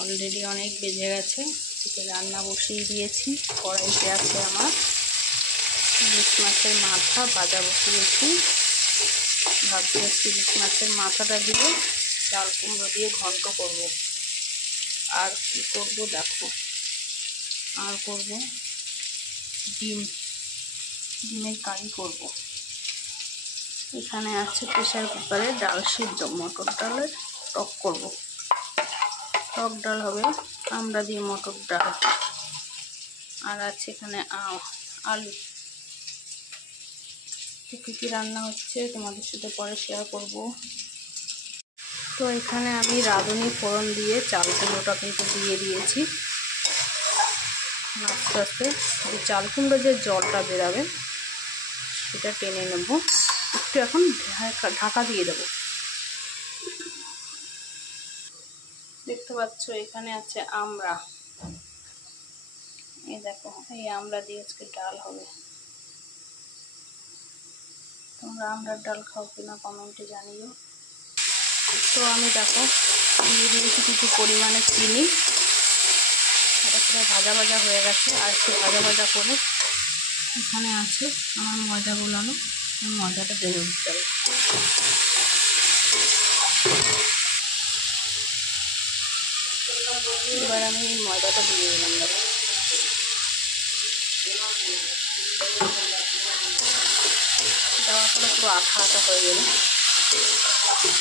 Already অনেক বেজে গেছে। এদিকে রান্না বসিয়ে দিয়েছি। কড়াইতে আছে আমার ইলিশ মাছের মাথা ভাজা বসিয়েছি। ভাবছি ইলিশ মাছের মাথাটা দিয়ে চাল কুমড়ো দিয়ে ঘন্ট করব। আর কি করব দেখো, আর করব ডিমের কারি করব। এখানে আছে প্রেসার কুকারে ডাল সিদ্ধ, মটর ডালের টক করব। টক ডাল হবে আমরা দিয়ে মটর ডাল। আর আছে এখানে আলু। কী কী রান্না হচ্ছে তোমাদের সাথে পরে শেয়ার করব। তো এখানে আমি রাঁধুনি ফোড়ন দিয়ে চাল কুমড়োটা কিন্তু দিয়ে দিয়েছি। আস্তে আস্তে যে চাল কুমড়ো যে জলটা বেরাবে সেটা টেনে নেব। একটু এখন ঢাকা দিয়ে দেব। দেখতে পাচ্ছ এখানে আছে আমড়া। এই দেখো, এই আমড়া দিয়ে আজকে ডাল হবে। তোমরা আমড়ার ডাল খাও কিনা কমেন্টে জানিও। তো আমি দেখো দিয়ে দিয়েছি কিছু পরিমাণে চিনি। এটা পুরো ভাজা ভাজা হয়ে গেছে। আর একটু ভাজা ভাজা করে এখানে আছে আমার ময়দা গোলানো, ময়দাটা দেবো দিতে হবে। এবার আমি এই ময়দাটা দিয়ে দিলাম। দেওয়ার পরে পুরো আঠা আঠা হয়ে গেল।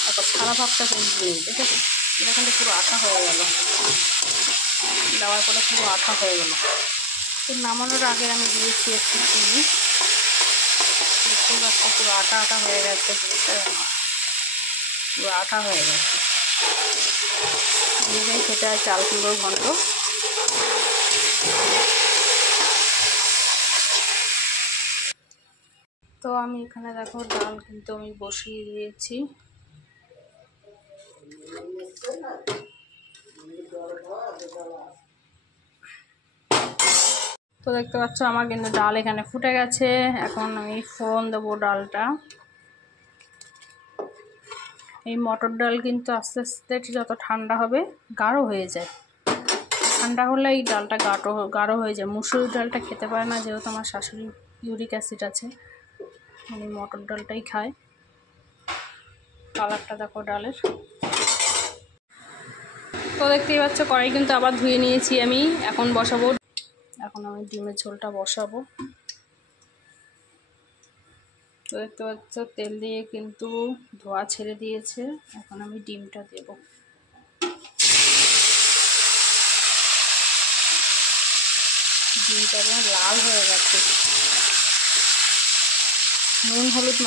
তারপর সারা ভাবটা কিন্তু নেই, ঠিক আছে? এটা কিন্তু পুরো আঠা হয়ে গেল। দেওয়ার পরে পুরো আঠা হয়ে গেল। তো নামানোর আগে আমি দিয়েছি একটু চিনি। দেখতে পাচ্ছ পুরো আঠা আঠা হয়ে গেছে। পুরো আঠা হয়ে গেছে। নিজেই খেতে হয় চাল কুমড়োর ঘন্ট। তো আমি এখানে দেখো ডাল কিন্তু আমি বসিয়ে দিয়েছি। তো দেখতে পাচ্ছ আমার কিন্তু ডাল এখানে ফুটে গেছে। এখন আমি ফোড়ন দেবো ডালটা। এই মটর ডাল কিন্তু আস্তে আস্তে যত ঠান্ডা হবে গাঢ় হয়ে যায়। ঠান্ডা হলে এই ডালটা গাঢ় হয়ে যায়। মুসুরির ডালটা খেতে পারে না, যেহেতু আমার শাশুড়ি ইউরিক অ্যাসিড আছে। উনি মটর ডালটাই খায়। কালারটা দেখো ডালের। তো দেখতেই পাচ্ছ কড়াই কিন্তু আবার ধুয়ে নিয়েছি আমি। এখন বসাবো। এখন আমি ডিমের ঝোলটা বসাবো। তো দেখতে পাচ্ছ তেল দিয়ে কিন্তু ধোয়া ছেড়ে দিয়েছে। এখন আমি ডিমটা দেব। ডিমটা একদম লাল হয়ে গেছে। নুন হলুদ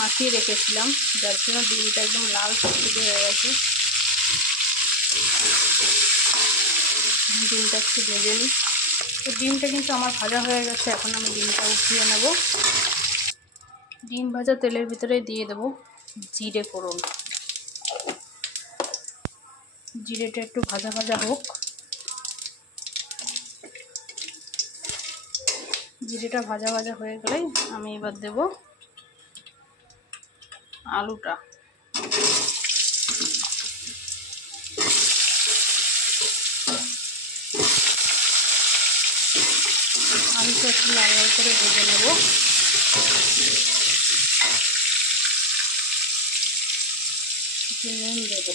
মাখিয়ে রেখেছিলাম, যার জন্য ডিমটা একদম লাল টকটকে হয়ে গেছে। ডিমটা একটু ভেজে নিই। তো ডিমটা কিন্তু আমার ভাজা হয়ে গেছে। এখন আমি ডিমটা উঠিয়ে নেব। ডিম ভাজা তেলের ভিতরে দিয়ে দেব জিরে ফোড়ন। জিরেটা একটু ভাজা ভাজা হোক। জিরেটা ভাজা ভাজা হয়ে গেলেই আমি এবার দেব আলুটা। আলুটা একটু লাল লাল করে ভেজে নেব। একটু নুন দেবো।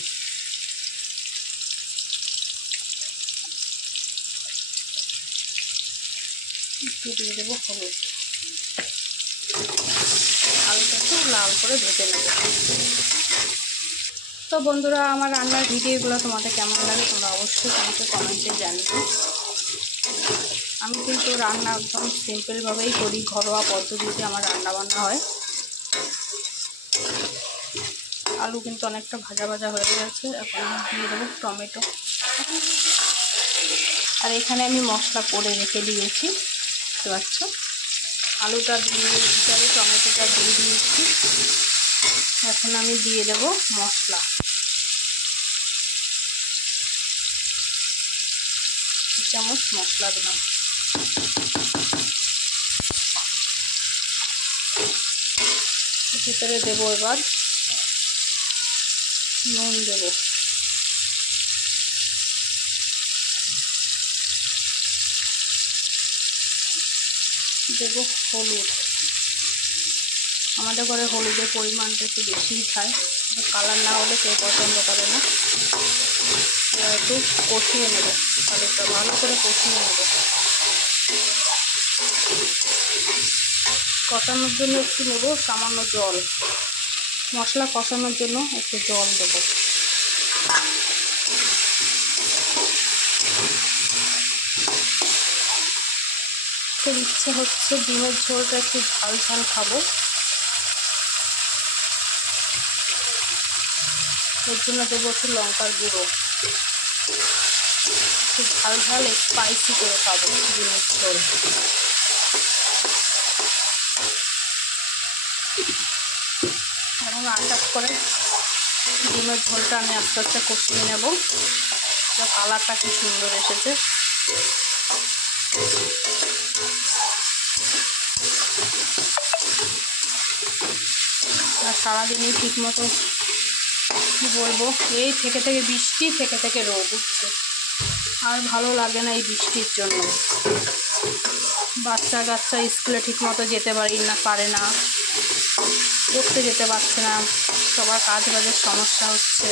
একটু দিয়ে দেবো হলুদ। আলুটা একটু লাল করে ভেজে নেব। তো বন্ধুরা, আমার রান্নার ভিডিওগুলো তোমাদের কেমন লাগে তোমরা অবশ্যই আমাকে কমেন্টে জানিও। আমি কিন্তু রান্না একদম সিম্পলভাবেই করি, ঘরোয়া পদ্ধতিতে আমার রান্না বান্না হয়। আলু কিন্তু অনেকটা ভাজা ভাজা হয়ে গেছে। এখন দিয়ে দেবো টমেটো। আর এখানে আমি মশলা করে রেখে দিয়েছি, বুঝতে পারছো। আলুটা দিয়ে দিতে, টমেটোটা দিয়ে দিয়েছি। এখন আমি দিয়ে দেবো মশলা। 2 চামচ মশলা দিলাম। ভিতরে দেবো এবার নুন দেবো। দেবো হলুদ। আমাদের ঘরে হলুদের পরিমাণটা একটু বেশিই খায়, কালার না হলে কেউ পছন্দ করে না। এবার একটু কষিয়ে নেব, আলুটা ভালো করে কষিয়ে নেব। কষানোর জন্য একটু নেব সামান্য জল, মশলা কষানোর জন্য একটু জল দেব। ইচ্ছে হচ্ছে ডিমের ঝোলটা একটু ঝাল ঝাল খাবো, এর জন্য দেবো একটু লঙ্কার গুঁড়ো। একটু ঝাল ঝাল স্পাইসি করে খাবো ডিমের ঝোল। এবং আস্তে করে ডিমের ঝোলটা আমি আস্তে আস্তে কষিয়ে নেব। কালারটা কি সুন্দর এসেছে। আর সারাদিনই ঠিক মতো কী বলবো, এই থেকে বৃষ্টি, থেকে রোদ উঠছে, আর ভালো লাগে না এই বৃষ্টির জন্য। বাচ্চা কাচ্চা স্কুলে ঠিক মতো যেতে পারে না, পড়তে যেতে পারছে না, সবার কাজ বাজের সমস্যা হচ্ছে।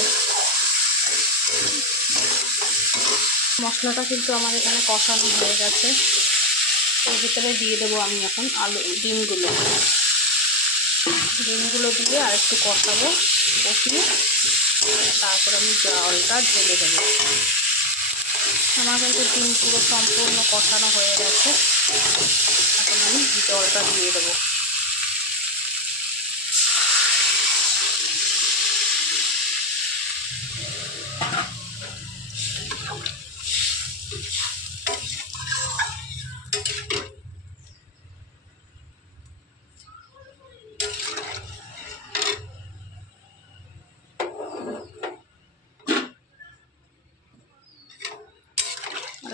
মশলাটা কিন্তু আমার এখানে কষানো হয়ে গেছে, এর ভিতরে দিয়ে দেবো আমি এখন ডিমগুলো দিয়ে আর একটু কষাবো, কষিয়ে তারপর আমি জলটা ঢেলে দেবো। আমার কিন্তু ডিম পুরো সম্পূর্ণ কষানো হয়ে গেছে, এখন আমি জলটা দিয়ে দেবো।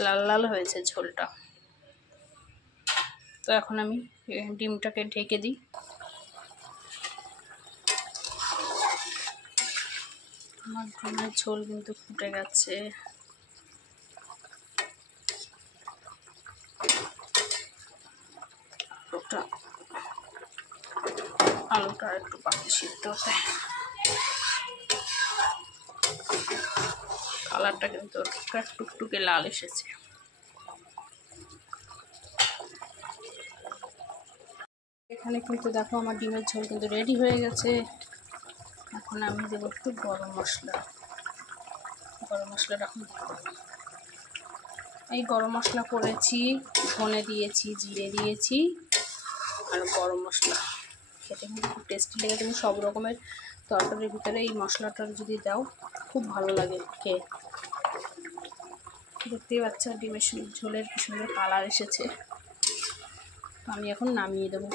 লাল লাল হয়েছে ঝোলটা, তো এখন আমি ডিমটাকে ঢেকে দিই। আমার ডিমের ঝোল কিন্তু ফুটে গেছে। আলুটা একটু পাখি সিদ্ধ হতে, কালারটা কিন্তু টুকটুকে লাল এসেছে। এখানে কিন্তু দেখো আমার ডিমের ঝোল কিন্তু রেডি হয়ে গেছে। এখন আমি দেবো একটু গরম মশলাটা এখন দেবো। এই গরম মশলা করেছি, ধনে দিয়েছি, জিরে দিয়েছি আর গরম মশলা। খেতে কিন্তু খুব টেস্টি লেগে, তুমি সব রকমের তরকারির ভিতরে এই মশলাটা যদি দাও খুব ভালো লাগে খেয়ে। দেখতেই পাচ্ছ ডিমের ঝোলের কি সুন্দর কালার এসেছে। আমি এখন নামিয়ে দেবো।